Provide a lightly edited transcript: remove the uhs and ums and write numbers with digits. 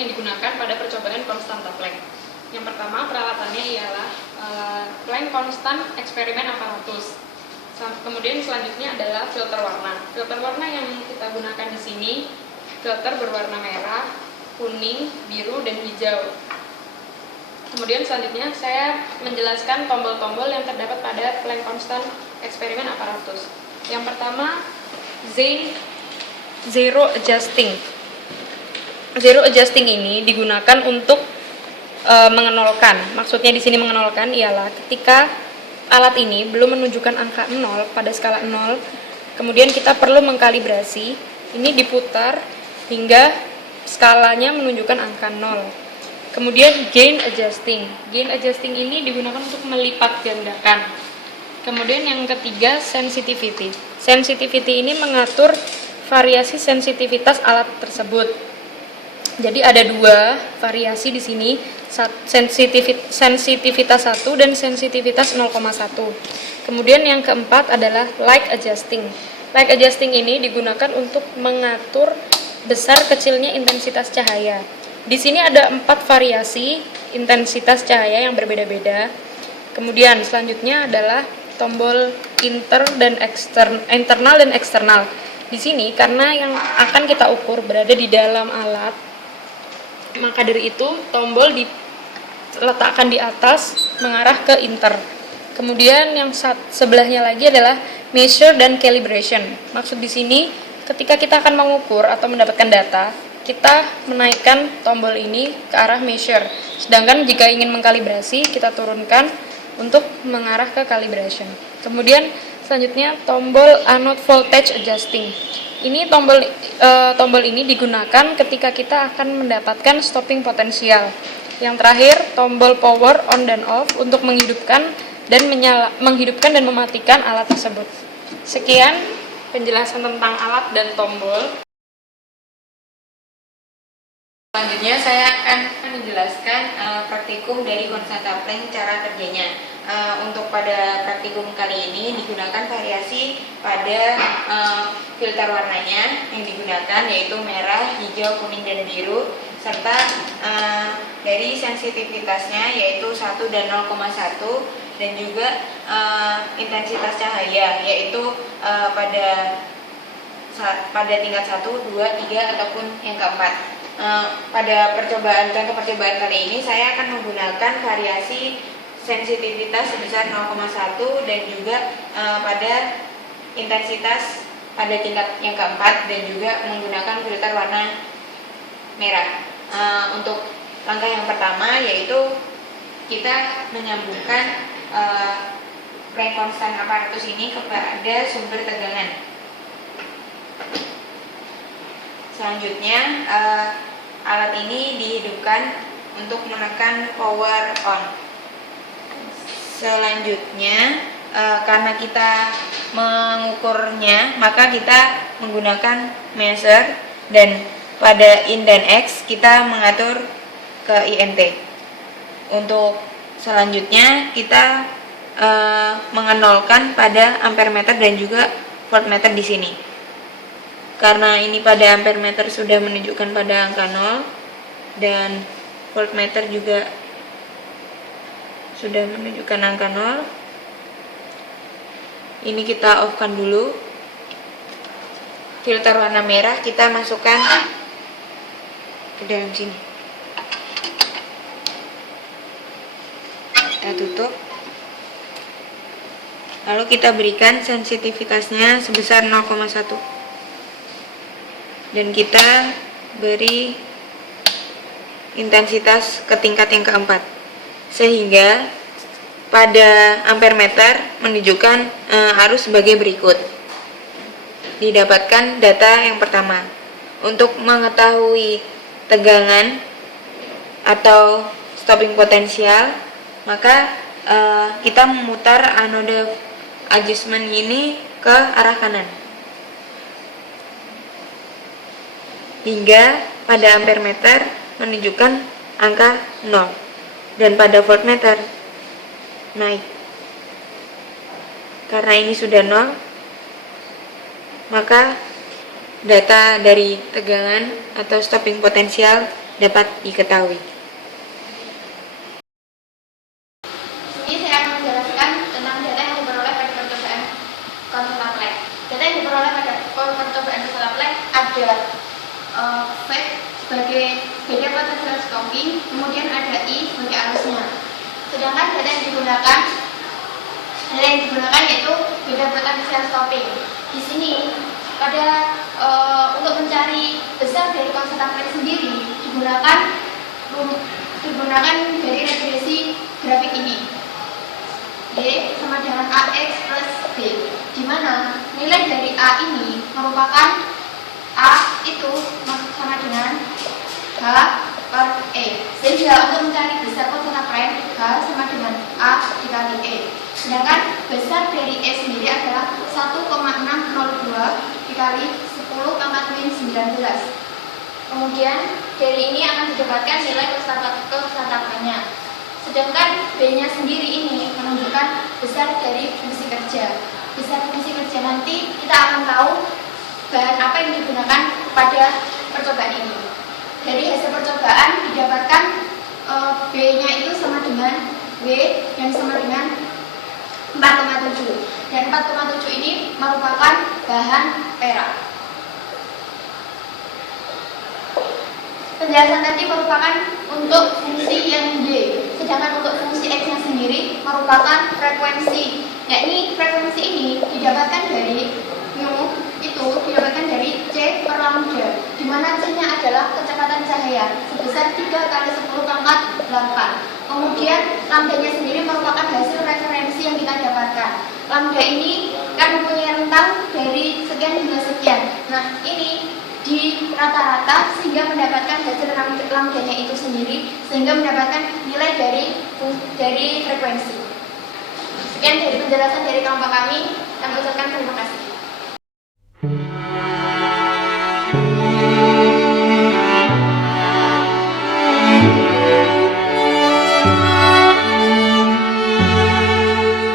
yang digunakan pada percobaan konstanta Planck. Yang pertama, peralatannya ialah Planck Constant Eksperimen Apparatus. Kemudian selanjutnya adalah filter warna. Filter warna yang kita gunakan di sini, filter berwarna merah, kuning, biru, dan hijau. Kemudian selanjutnya saya menjelaskan tombol-tombol yang terdapat pada Planck Constant Eksperimen Apparatus. Yang pertama, Zero Adjusting. Zero Adjusting ini digunakan untuk mengenolkan. Maksudnya di sini mengenolkan ialah ketika alat ini belum menunjukkan angka 0 pada skala 0, kemudian kita perlu mengkalibrasi, ini diputar hingga skalanya menunjukkan angka 0. Kemudian Gain Adjusting. Gain Adjusting ini digunakan untuk melipat gandakan. Kemudian yang ketiga, Sensitivity. Sensitivity ini mengatur variasi sensitivitas alat tersebut. Jadi ada dua variasi di sini, sensitivitas 1 dan sensitivitas 0,1. Kemudian yang keempat adalah Light Adjusting. Light Adjusting ini digunakan untuk mengatur besar kecilnya intensitas cahaya. Di sini ada 4 variasi intensitas cahaya yang berbeda-beda. Kemudian selanjutnya adalah tombol internal dan eksternal. Di sini karena yang akan kita ukur berada di dalam alat, maka dari itu tombol diletakkan di atas mengarah ke inter. Kemudian yang sebelahnya lagi adalah measure dan calibration. Maksud di sini ketika kita akan mengukur atau mendapatkan data, kita menaikkan tombol ini ke arah measure. Sedangkan jika ingin mengkalibrasi, kita turunkan untuk mengarah ke calibration. Kemudian selanjutnya tombol Anode Voltage Adjusting. Ini tombol ini digunakan ketika kita akan mendapatkan stopping potensial. Yang terakhir, tombol power on dan off untuk menghidupkan dan mematikan alat tersebut. Sekian penjelasan tentang alat dan tombol. Selanjutnya saya akan menjelaskan praktikum dari konstanta Planck, cara kerjanya. Untuk pada praktikum kali ini digunakan variasi pada filter warnanya yang digunakan, yaitu merah, hijau, kuning, dan biru, serta dari sensitivitasnya yaitu 1 dan 0,1, dan juga intensitas cahaya yaitu pada tingkat 1, 2, 3 ataupun yang keempat. Pada contoh percobaan kali ini saya akan menggunakan variasi sensitivitas sebesar 0,1 dan juga pada intensitas pada tingkat yang keempat, dan juga menggunakan filter warna merah. Untuk langkah yang pertama yaitu kita menyambungkan Planck Constant Apparatus ini kepada sumber tegangan. Selanjutnya alat ini dihidupkan untuk menekan power on. Selanjutnya karena kita mengukurnya, maka kita menggunakan measure, dan pada in dan x kita mengatur ke int. Untuk selanjutnya kita mengenolkan pada ampermeter dan juga voltmeter di sini. Karena ini pada ampermeter sudah menunjukkan pada angka 0 dan voltmeter juga sudah menunjukkan angka 0. Ini kita off-kan dulu. Filter warna merah kita masukkan ke dalam sini. Kita tutup. Lalu kita berikan sensitivitasnya sebesar 0,1. Dan kita beri intensitas ke tingkat yang keempat, sehingga pada ampermeter menunjukkan arus sebagai berikut. Didapatkan data yang pertama. Untuk mengetahui tegangan atau stopping potensial, maka kita memutar anode adjustment ini ke arah kanan hingga pada ampermeter menunjukkan angka 0, dan pada voltmeter naik. Karena ini sudah 0, maka data dari tegangan atau stopping potensial dapat diketahui. Ini saya akan menjelaskan tentang data yang diperoleh pada percobaan konsultan lab. Data yang diperoleh pada percobaan konsultan lab ada fact sebagai beda potensial stopping, kemudian ada I sebagai arusnya. Sedangkan data yang digunakan yaitu beda potensial stopping. Di sini pada untuk mencari besar dari konsultan lab sendiri digunakan dari regresi grafik ini. Y sama dengan AX plus B, di mana nilai dari A ini merupakan A itu sama dengan H per E, sehingga untuk mencari besar konsultan prime H sama dengan A dikali E. Sedangkan besar dari E sendiri adalah 1,602 dikali 10 pangkat min 19. Kemudian dari ini akan didapatkan nilai kesantapannya. Sedangkan B-nya sendiri ini menunjukkan besar dari fungsi kerja. Besar fungsi kerja nanti kita akan tahu bahan apa yang digunakan pada percobaan ini. Dari hasil percobaan didapatkan B-nya itu sama dengan W dan sama dengan 4,7. Dan 4,7 ini merupakan bahan perak. Penjelasan tadi merupakan untuk fungsi yang D, sedangkan untuk fungsi X-nya sendiri merupakan frekuensi. Yakni frekuensi ini didapatkan dari mu itu didapatkan dari C per lambda, di mana C-nya adalah kecepatan cahaya sebesar 3 kali 10 pangkat 8. Kemudian lambdanya sendiri merupakan hasil referensi yang kita dapatkan. Lambda ini kan mempunyai rentang dari sekian hingga sekian. Nah, ini di rata-rata sehingga mendapatkan hasil lambdanya itu sendiri, sehingga mendapatkan nilai dari frekuensi. Sekian dari penjelasan dari kelompok kami. Kami ucapkan terima kasih.